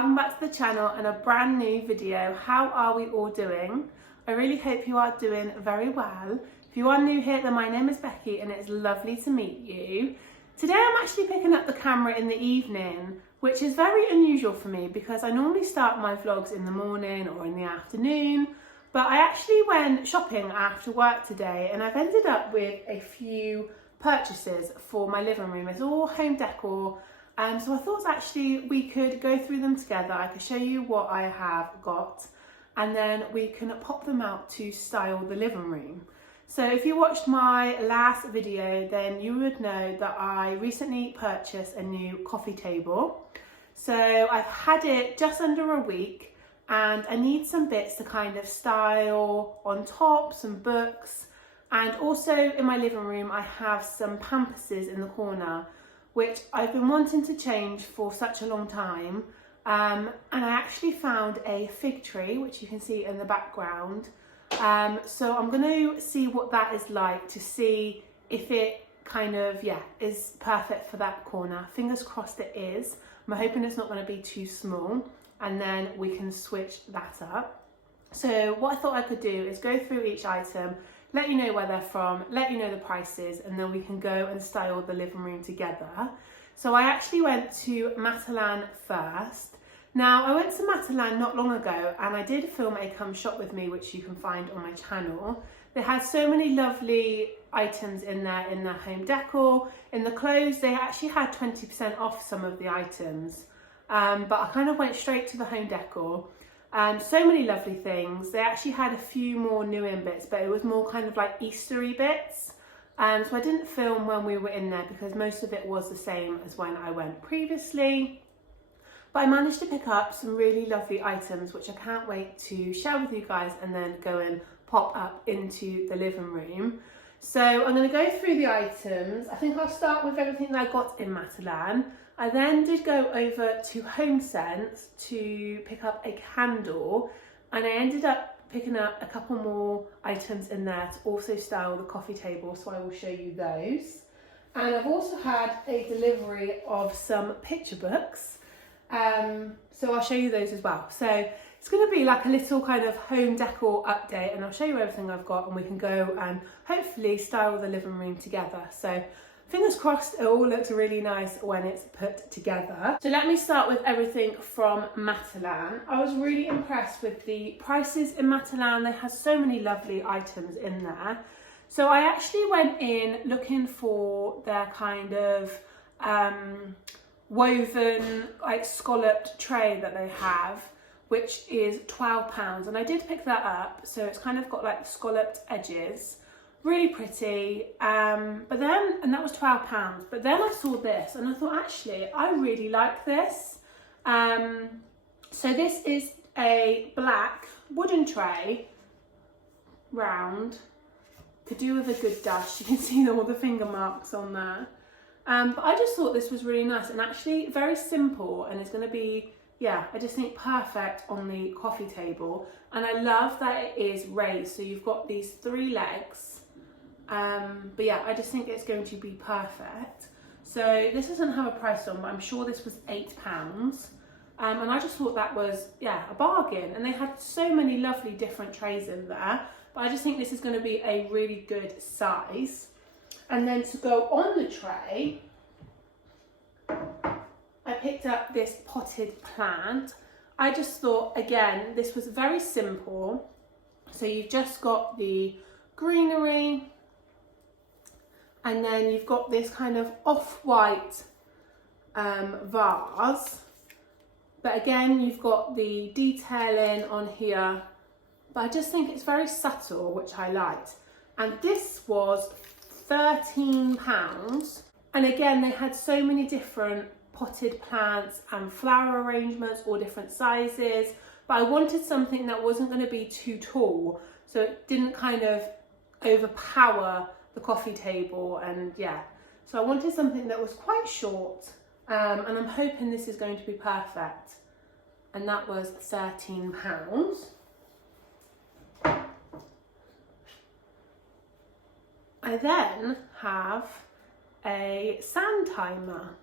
welcome back to the channel and a brand new video. How are we all doing? I really hope you are doing very well. If you are new here, then my name is Becky and it's lovely to meet you. Today I'm actually picking up the camera in the evening, which is very unusual for me because I normally start my vlogs in the morning or in the afternoon, but I actually went shopping after work today and I've ended up with a few purchases for my living room. It's all home decor. So I thought actually we could go through them together. I could show you what I have got and then we can pop them out to style the living room. So if you watched my last video, then you would know that I recently purchased a new coffee table. So I've had it just under a week and I need some bits to kind of style on top, some books, and also in my living room I have some pampasses in the corner which I've been wanting to change for such a long time, and I actually found a fig tree which you can see in the background. So I'm going to see what that is like to see if it kind of is perfect for that corner. Fingers crossed it is. I'm hoping it's not going to be too small and then we can switch that up. So what I thought I could do is go through each item, let you know where they're from, let you know the prices, and then we can go and style the living room together. So I actually went to Matalan first. Now I went to Matalan not long ago and I did film a come shop with me, which you can find on my channel. They had so many lovely items in there, in the home decor, in the clothes. They actually had 20% off some of the items, but I kind of went straight to the home decor. So many lovely things. They actually had a few more new in bits, but it was more kind of like Eastery bits. So I didn't film when we were in there because most of it was the same as when I went previously. But I managed to pick up some really lovely items, which I can't wait to share with you guys and then go and pop up into the living room. So I'm going to go through the items. I think I'll start with everything that I got in Matalan. I then did go over to HomeSense to pick up a candle, and I ended up picking up a couple more items in there to also style the coffee table, so I will show you those. And I've also had a delivery of some picture books, so I'll show you those as well. So it's going to be like a little kind of home decor update, and I'll show you everything I've got and we can go and hopefully style the living room together. So fingers crossed it all looks really nice when it's put together. So let me start with everything from Matalan. I was really impressed with the prices in Matalan. They had so many lovely items in there. So I actually went in looking for their kind of woven like scalloped tray that they have, which is £12, and I did pick that up. So it's kind of got like scalloped edges, really pretty, and that was £12. But then I saw this and I thought, actually I really like this. So this is a black wooden tray, round, could do with a good dust. You can see all the finger marks on there, but I just thought this was really nice and actually very simple, and it's going to be, I just think perfect on the coffee table. And I love that it is raised, so you've got these 3 legs. But I just think it's going to be perfect. So this doesn't have a price on, but I'm sure this was £8. And I just thought that was, a bargain. And they had so many lovely different trays in there, but I just think this is going to be a really good size. And then to go on the tray, I picked up this potted plant. I just thought, again, this was very simple. So you've just got the greenery, and then you've got this kind of off-white vase. But again, you've got the detailing on here. But I just think it's very subtle, which I liked. And this was £13. And again, they had so many different potted plants and flower arrangements, all different sizes. But I wanted something that wasn't going to be too tall, so it didn't kind of overpower the coffee table. And so I wanted something that was quite short, and I'm hoping this is going to be perfect. And that was £13. I then have a sand timer,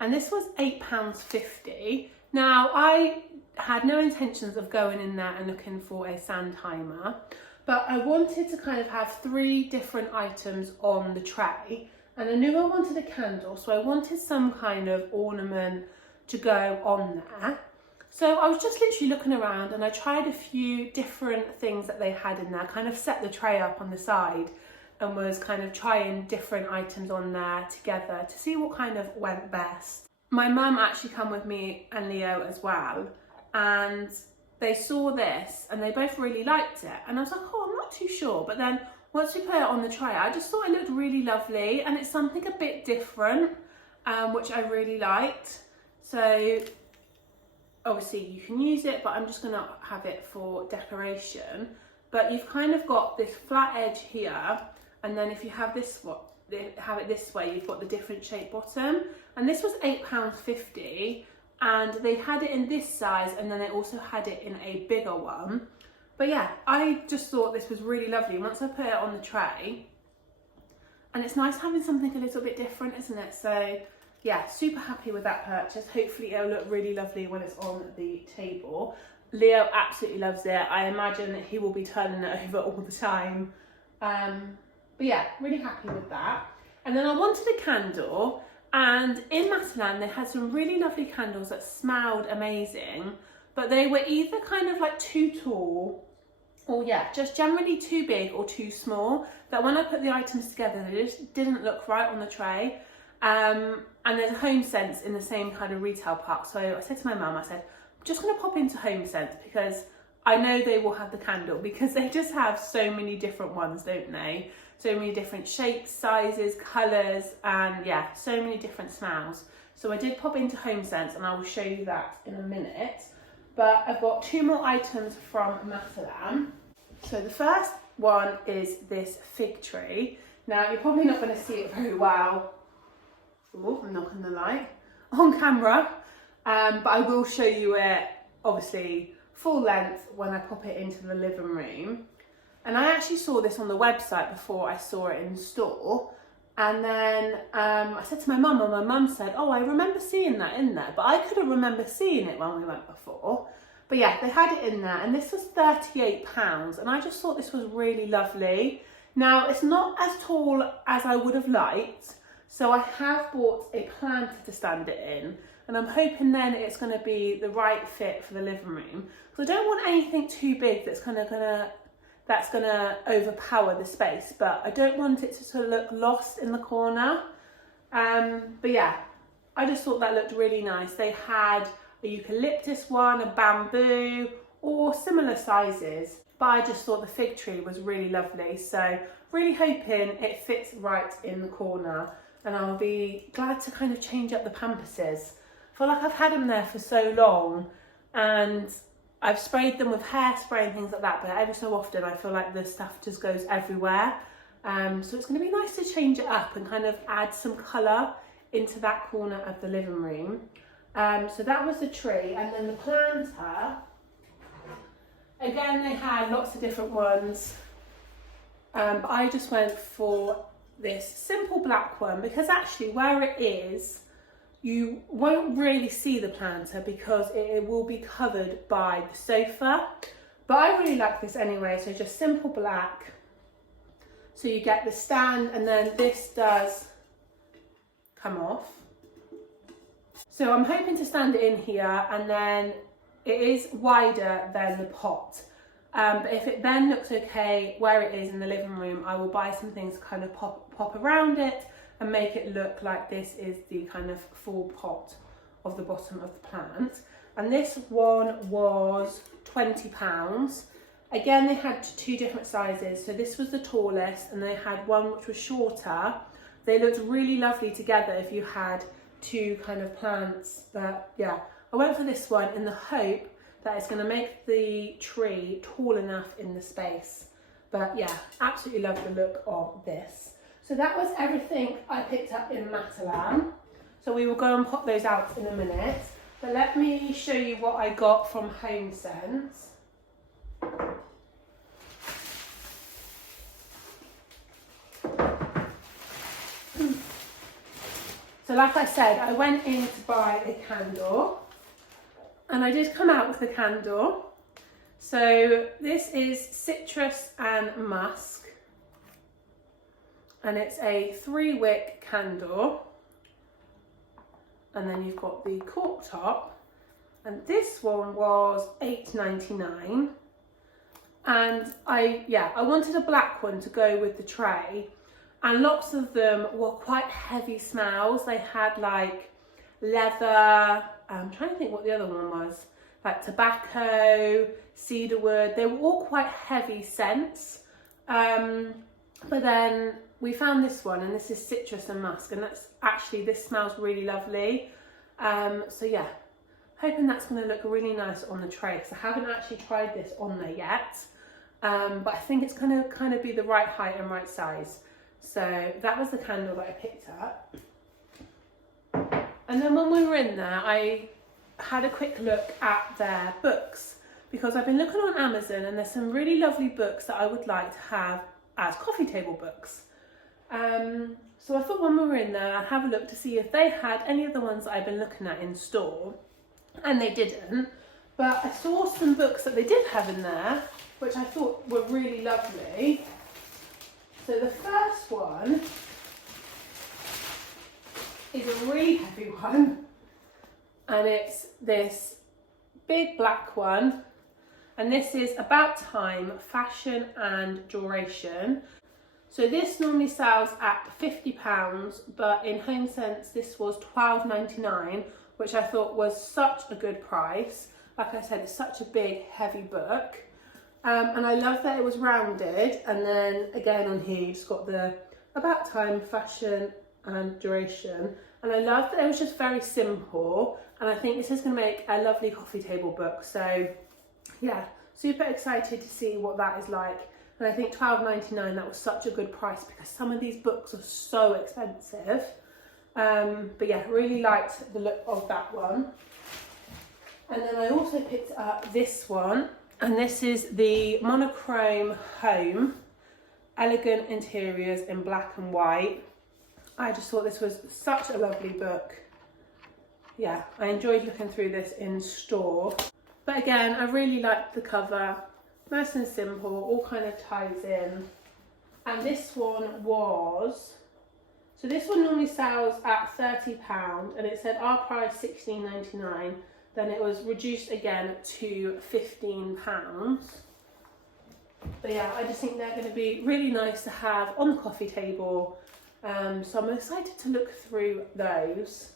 and this was £8.50. Now, I had no intentions of going in there and looking for a sand timer, but I wanted to kind of have 3 different items on the tray, and I knew I wanted a candle, so I wanted some kind of ornament to go on there. So I was just literally looking around and I tried a few different things that they had in there, kind of set the tray up on the side and was kind of trying different items on there together to see what kind of went best. My mum actually come with me and Leo as well, and they saw this and they both really liked it, and I was like, oh, I'm not too sure. But then once we put it on the tray, I just thought it looked really lovely, and it's something a bit different, which I really liked. So obviously you can use it, but I'm just gonna have it for decoration. But you've kind of got this flat edge here, and then if you have this have it this way, you've got the different shape bottom. And this was £8.50, and they had it in this size, and then they also had it in a bigger one. But yeah, I just thought this was really lovely once I put it on the tray. And it's nice having something a little bit different, isn't it? So yeah, super happy with that purchase. Hopefully it'll look really lovely when it's on the table. Leo absolutely loves it. I imagine that he will be turning it over all the time. But yeah, really happy with that. And then I wanted a candle, and in Matalan they had some really lovely candles that smelled amazing, but they were either kind of like too tall, or yeah, just generally too big or too small, that when I put the items together, they just didn't look right on the tray. And there's a HomeSense in the same kind of retail park. So I said to my mum, I said, I'm just gonna pop into HomeSense because I know they will have the candle, because they just have so many different ones, don't they? So many different shapes, sizes, colours, and yeah, so many different smells. So I did pop into HomeSense, and I will show you that in a minute. But I've got 2 more items from Matalan. So the first one is this fig tree. Now you're probably not going to see it very well. Oh, I'm not going to lie, on camera. But I will show you it, obviously, full length when I pop it into the living room. And I actually saw this on the website before I saw it in store. And then I said to my mum, and my mum said, oh, I remember seeing that in there, but I couldn't remember seeing it when we went before. But yeah, they had it in there, and this was £38, and I just thought this was really lovely. Now, it's not as tall as I would have liked, so I have bought a planter to stand it in, and I'm hoping then it's going to be the right fit for the living room, because I don't want anything too big that's gonna overpower the space, but I don't want it to sort of look lost in the corner. But yeah, I just thought that looked really nice. They had a eucalyptus one, a bamboo, or similar sizes, but I just thought the fig tree was really lovely. So really hoping it fits right in the corner, and I'll be glad to kind of change up the pamperses. I feel like I've had them there for so long, and I've sprayed them with hairspray and things like that, but every so often I feel like the stuff just goes everywhere. So it's going to be nice to change it up and kind of add some colour into that corner of the living room. So that was the tree, and then the planter. Again, they had lots of different ones, but I just went for this simple black one, because actually where it is, you won't really see the planter because it will be covered by the sofa. But I really like this anyway, so just simple black. So you get the stand, and then this does come off. So I'm hoping to stand it in here, and then it is wider than the pot. But if it then looks okay where it is in the living room, I will buy some things to kind of pop around it and make it look like this is the kind of full pot of the bottom of the plant. And this one was £20. Again, they had 2 different sizes. So this was the tallest, and they had one which was shorter. They looked really lovely together if you had 2 kind of plants. But yeah, I went for this one in the hope that it's going to make the tree tall enough in the space. But yeah, absolutely love the look of this. So that was everything I picked up in Matalan. So we will go and pop those out in a minute. But let me show you what I got from HomeSense. So like I said, I went in to buy a candle. And I did come out with the candle. So this is citrus and musk, and it's a 3-wick candle. And then you've got the cork top, and this one was £8.99. And I wanted a black one to go with the tray, and lots of them were quite heavy smells. They had like leather, I'm trying to think what the other one was, like tobacco, cedarwood. They were all quite heavy scents. But then we found this one, and this is citrus and musk, and this smells really lovely. So yeah, hoping that's going to look really nice on the tray, because I haven't actually tried this on there yet. But I think it's going to kind of be the right height and right size. So that was the candle that I picked up. And then when we were in there, I had a quick look at their books, because I've been looking on Amazon and there's some really lovely books that I would like to have as coffee table books. So I thought when we were in there, I'd have a look to see if they had any of the ones that I've been looking at in store, and they didn't. But I saw some books that they did have in there, which I thought were really lovely. So the first one is a really heavy one, and it's this big black one, and this is About Time, Fashion and Duration. So this normally sells at £50, but in HomeSense this was £12.99, which I thought was such a good price. Like I said, it's such a big heavy book. And I love that it was rounded, and then again on here you've got the About Time, Fashion and Duration. And I love that it was just very simple, and I think this is going to make a lovely coffee table book. So yeah, super excited to see what that is like. And I think £12.99, that was such a good price, because some of these books are so expensive. But yeah, really liked the look of that one. And then I also picked up this one, and this is the Monochrome Home, Elegant Interiors in black and white. I just thought this was such a lovely book. Yeah, I enjoyed looking through this in store. But again, I really liked the cover. Nice and simple, all kind of ties in. And this one was, so this one normally sells at £30, and it said our price £16.99. Then it was reduced again to £15. But yeah, I just think they're going to be really nice to have on the coffee table. So I'm excited to look through those.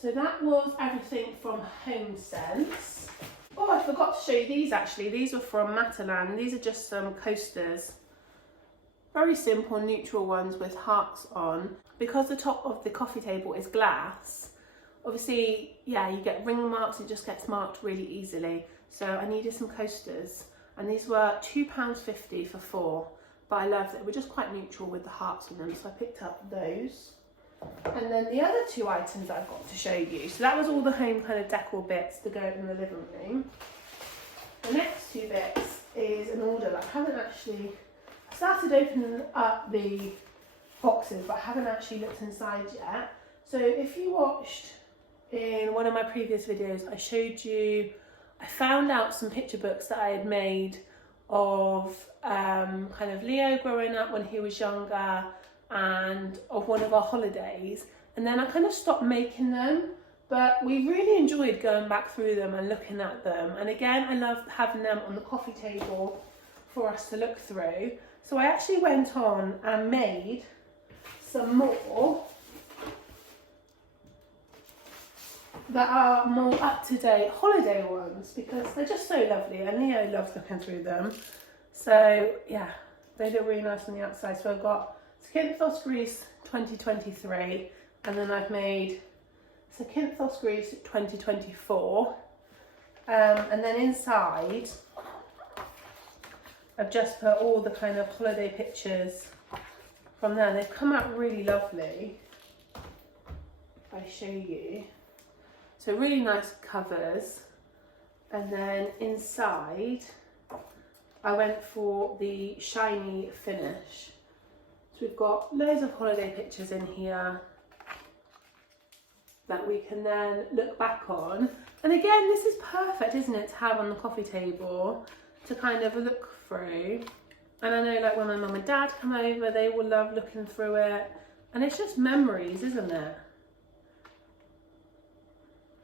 So that was everything from HomeSense. Oh, I forgot to show you these actually. These were from Matalan. These are just some coasters. Very simple, neutral ones with hearts on. Because the top of the coffee table is glass, obviously, yeah, you get ring marks, it just gets marked really easily. So I needed some coasters, and these were £2.50 for 4. But I loved it. They were just quite neutral with the hearts on them, so I picked up those. And then the other 2 items that I've got to show you. So that was all the home kind of decor bits to go in the living room. The next 2 bits is an order that I haven't actually, I started opening up the boxes, but I haven't actually looked inside yet. So if you watched in one of my previous videos, I showed you, I found out some picture books that I had made of kind of Leo growing up when he was younger, and of one of our holidays, and then I kind of stopped making them, but we really enjoyed going back through them and looking at them. And again, I love having them on the coffee table for us to look through. So I actually went on and made some more that are more up-to-date holiday ones, because they're just so lovely, and Leo loves looking through them. So yeah, they look really nice on the outside. So I've got Zakynthos Greece 2023, and then I've made Zakynthos Greece 2024, and then inside I've just put all the kind of holiday pictures from there. They've come out really lovely. If I show you, so really nice covers, and then inside I went for the shiny finish. So we've got loads of holiday pictures in here. that we can then look back on. And again, this is perfect, isn't it, to have on the coffee table to kind of look through. And I know, like, when my mum and dad come over, they will love looking through it. And it's just memories, isn't it?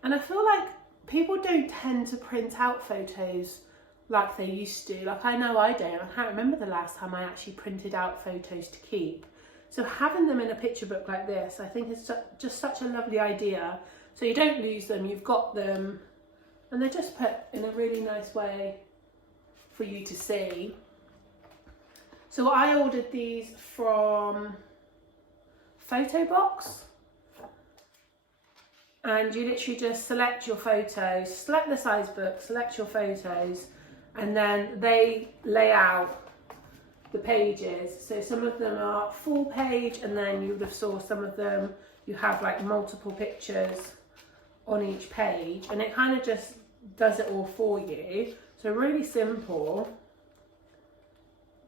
And I feel like people don't tend to print out photos like they used to. Like, I know I don't. I can't remember the last time I actually printed out photos to keep. So having them in a picture book like this, I think is just such a lovely idea. So you don't lose them, you've got them, and they're just put in a really nice way for you to see. So I ordered these from Photo Box, and you literally just select your photos, select the size book, select your photos, and then they lay out the pages. So some of them are full page, and then you would have saw some of them you have like multiple pictures on each page, and it kind of just does it all for you. So really simple.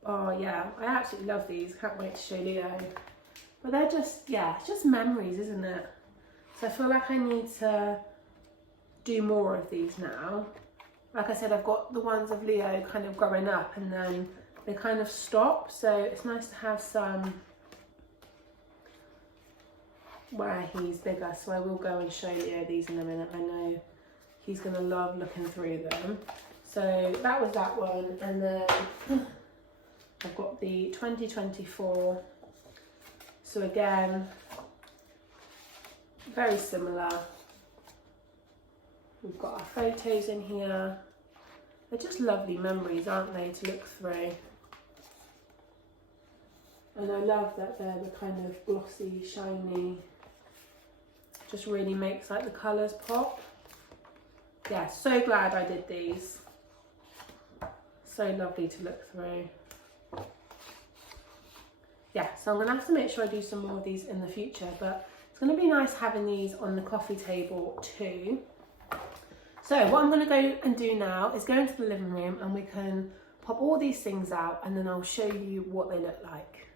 Oh yeah, I absolutely love these. Can't wait to show Leo. But they're just, yeah, it's just memories, isn't it? So I feel like I need to do more of these now. Like I said, I've got the ones of Leo kind of growing up, and then they kind of stop, so it's nice to have some where he's bigger. So I will go and show Leo these in a minute. I know he's going to love looking through them. So that was that one, and then I've got the 2024. So again, very similar. We've got our photos in here. They're just lovely memories, aren't they, to look through. And I love that they're the kind of glossy, shiny, just really makes like the colours pop. Yeah, so glad I did these. So lovely to look through. Yeah, so I'm gonna have to make sure I do some more of these in the future, but it's gonna be nice having these on the coffee table too. So what I'm gonna go and do now is go into the living room, and we can pop all these things out, and then I'll show you what they look like.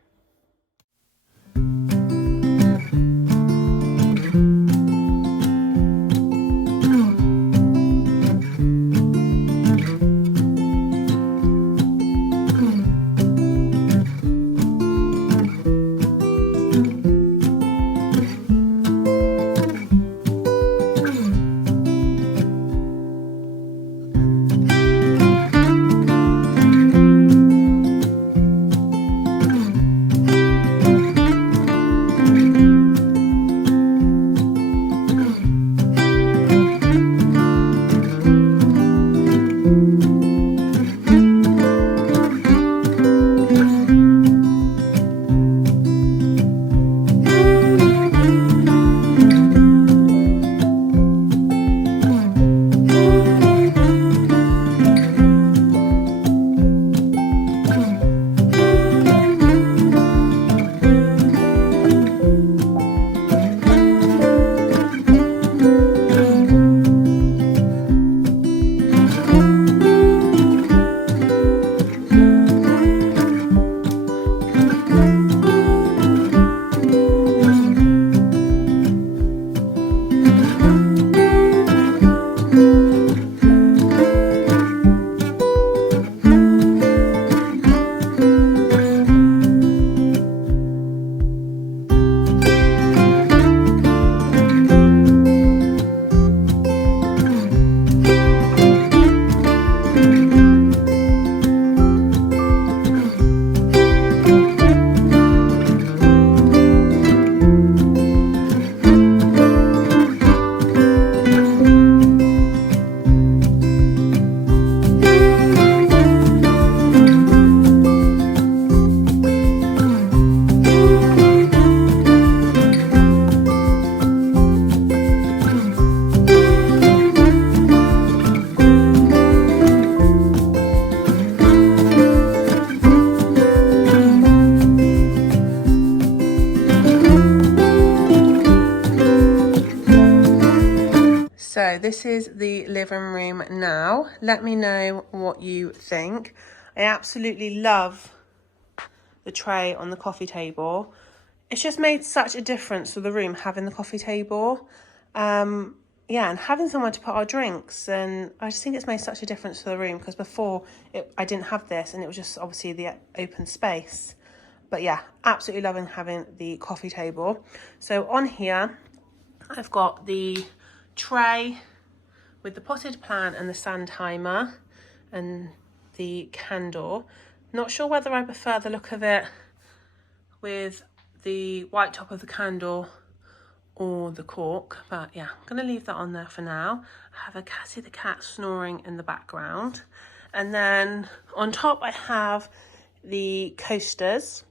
So this is the living room now. Let me know what you think. I absolutely love the tray on the coffee table. It's just made such a difference to the room having the coffee table. Yeah, and having somewhere to put our drinks, and I just think it's made such a difference to the room, because before I didn't have this and it was just obviously the open space. But yeah, absolutely loving having the coffee table. So on here I've got the tray with the potted plant and the sand timer and the candle. Not sure whether I prefer the look of it with the white top of the candle or the cork, but yeah, I'm gonna leave that on there for now. I have a Cassie the cat snoring in the background, and then on top I have the coasters,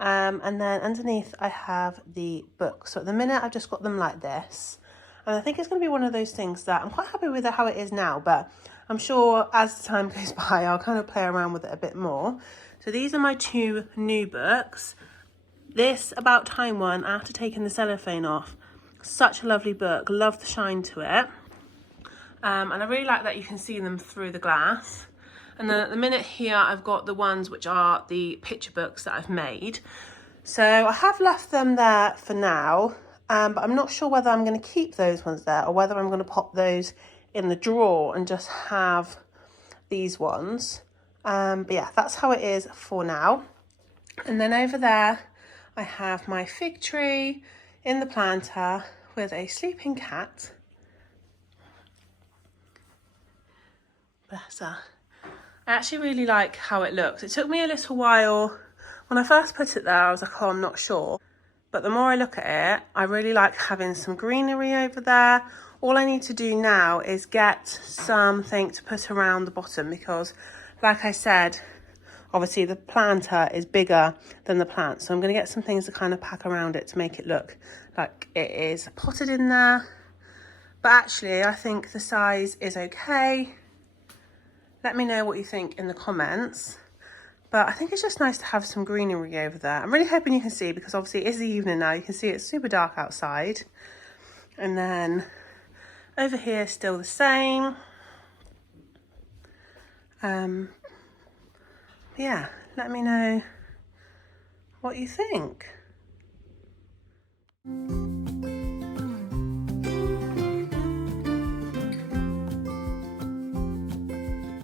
and then underneath I have the books. So at the minute I've just got them like this, and I think it's gonna be one of those things that I'm quite happy with how it is now, but I'm sure as the time goes by I'll kind of play around with it a bit more. So these are my two new books. This About Time one, after taking the cellophane off, such a lovely book, love the shine to it. And I really like that you can see them through the glass. And then at the minute here, I've got the ones which are the picture books that I've made. So I have left them there for now, but I'm not sure whether I'm going to keep those ones there or whether I'm going to pop those in the drawer and just have these ones. But yeah, that's how it is for now. And then over there, I have my fig tree in the planter with a sleeping cat. Bless her. I actually really like how it looks. It took me a little while. When I first put it there, I was like, oh, I'm not sure. But the more I look at it, I really like having some greenery over there. All I need to do now is get something to put around the bottom, because like I said, obviously the planter is bigger than the plant, so I'm going to get some things to kind of pack around it to make it look like it is potted in there. But actually I think the size is okay. Let me know what you think in the comments. But I think it's just nice to have some greenery over there. I'm really hoping you can see, because obviously it is the evening now. You can see it's super dark outside. And then over here still the same. Yeah, let me know what you think.